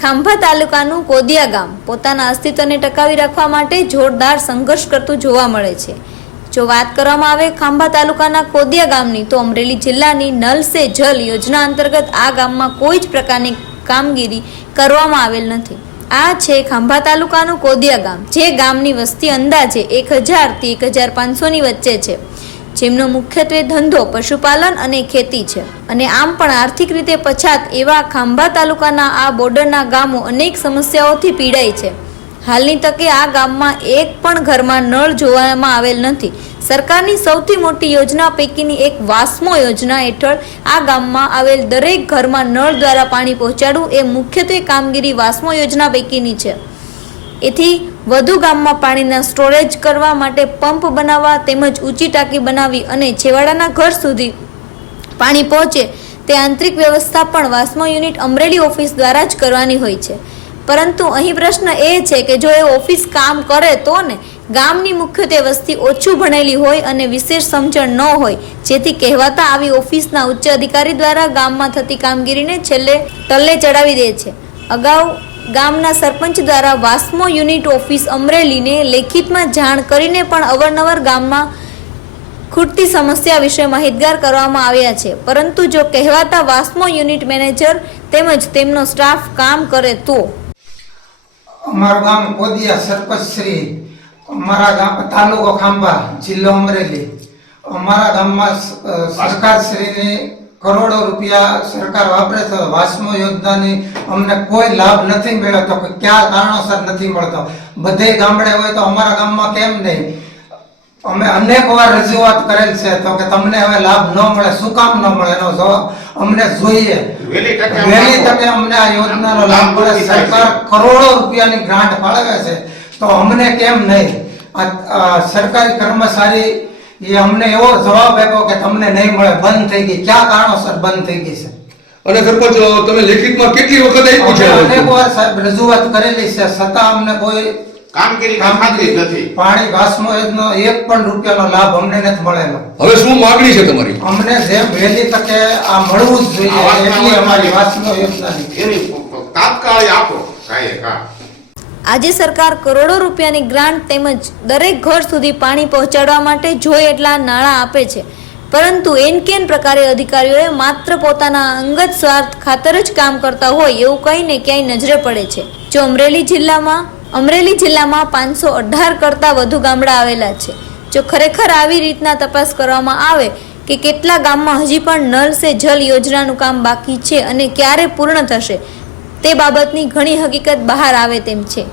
ખાંભા તાલુકાનું કોદિયા ગામ પોતાના અસ્તિત્વને ટકાવી રાખવા માટે જોરદાર સંઘર્ષ કરતું જોવા મળે છે. જો વાત કરવામાં આવે ખાંભા તાલુકાના કોદિયા ગામની, તો અમરેલી જિલ્લાની નલ સે જલ યોજના અંતર્ગત આ ગામમાં કોઈ જ પ્રકારની કામગીરી કરવામાં આવેલ નથી. આ છે ખાંભા તાલુકાનું કોદિયા ગામ, જે ગામની વસ્તી અંદાજે એક હજારથી એક હજાર પાંચસોની વચ્ચે છે. જેમનો મુખ્યત્વે ધંધો, પશુપાલન અને ખેતી છે. અને આમ પણ આર્થિક રીતે પછાત એવા ખાંભા તાલુકાના આ બોર્ડરના ગામો અનેક સમસ્યાઓથી પીડાય છે. હાલની તકે આ ગામમાં એક પણ ઘરમાં નળ જોવામાં આવેલ નથી. સરકારની સૌથી મોટી યોજના પૈકીની એક વાસ્મો યોજના હેઠળ આ ગામમાં આવેલ દરેક ઘરમાં નળ દ્વારા પાણી પહોંચાડવું એ મુખ્યત્વે કામગીરી વાસ્મો યોજના પૈકીની છે. એથી વધુ ગામમાં પાણીના સ્ટોરેજ કરવા માટે પંપ બનાવવા તેમજ ઊંચી ટાંકી બનાવી અને છેવાડાના ઘર સુધી પાણી પહોંચે તે આંતરિક વ્યવસ્થા પણ વાસ્મો યુનિટ અમરેલી ઓફિસ દ્વારા જ કરવાની હોય છે. પરંતુ અહીં પ્રશ્ન એ છે કે જો એ ઓફિસ કામ કરે તો ને ગામની મુખ્યત્વે વસ્તી ઓછું ભણેલી હોય અને વિશેષ સમજણ ન હોય, જેથી કહેવાતા આવી ઓફિસના ઉચ્ચ અધિકારી દ્વારા ગામમાં થતી કામગીરીને છેલ્લે ટલ્લે ચડાવી દે છે. અગાઉ ગામના સરપંચ દ્વારા વાસ્મો યુનિટ ઓફિસ અમરેલીને લેખિતમાં જાણ કરીને પણ અવારનવાર ગામમાં ખૂટતી સમસ્યા વિશે માહિતગાર કરવામાં આવ્યા છે. પરંતુ જો કહેવાતા વાસ્મો યુનિટ મેનેજર તેમજ તેમનો સ્ટાફ કામ કરે તો? અમારું ગામ કોદિયા સરપંચ શ્રી અમારા ગામ તાલુકો ખાંભા, જિલ્લો અમરેલી. અમારા ગામમાં સ- સરકાર શ્રીની કરોડો રૂપિયા સરકાર વાપરે છે વાસમો યોજનાની અમને કોઈ લાભ નથી મેળવતો કે ક્યાં કારણોસર નથી મળતો. બધે ગામડે હોય તો અમારા ગામમાં કેમ નહીં? અમે અનેક વાર રજૂઆત કરેલ છે તો કે તમને હવે લાભ ન મળે શું કામ ન મળે? એનો જવાબ અમને જોઈએ. વહેલી તકે અમને આ યોજનાનો લાભ મળે. સરકાર કરોડો રૂપિયાની ગ્રાન્ટ ફાળવે છે તો અમને કેમ નહીં? આ સરકારી કર્મચારી એ અમને એવો જવાબ આપ્યો કે તમને નહીં મળે બંધ થઈ ગઈ. ક્યાં કારણોસર બંધ થઈ ગઈ છે? અને સરપંચ તમે લેખિતમાં કેટલી વખત આપ્યું છે અનેક વાર સાહેબ રજૂઆત કરેલી છે છતાં અમને કોઈ કામગીરી કામગીરી નથી. પાણી વાસનો એનો એક પણ રૂપિયાનો લાભ અમને નથી મળેલો. હવે શું માંગણી છે તમારી? અમને જેમ વહેલી તકે આ મળવું જ જોઈએ એટલી અમારી વાસનો યોજના એની તાત્કાલિક આપો સાહેબ હા. આજે સરકાર કરોડો રૂપિયાની ગ્રાન્ટ તેમજ દરેક ઘર સુધી પાણી પહોંચાડવા માટે જોઈ એટલા નાણાં આપે છે. પરંતુ એન કેન પ્રકારે અધિકારીઓએ માત્ર પોતાના અંગત સ્વાર્થ ખાતર જ કામ કરતા હોય એવું કહીને ક્યાંય નજરે પડે છે. જો અમરેલી જિલ્લામાં અમરેલી જિલ્લામાં પાંચસો અઢાર કરતાં વધુ ગામડા આવેલા છે. જો ખરેખર આવી રીતના તપાસ કરવામાં આવે કે કેટલા ગામમાં હજી પણ નલ સે જલ યોજનાનું કામ બાકી છે અને ક્યારે પૂર્ણ થશે તે બાબતની ઘણી હકીકત બહાર આવે તેમ છે.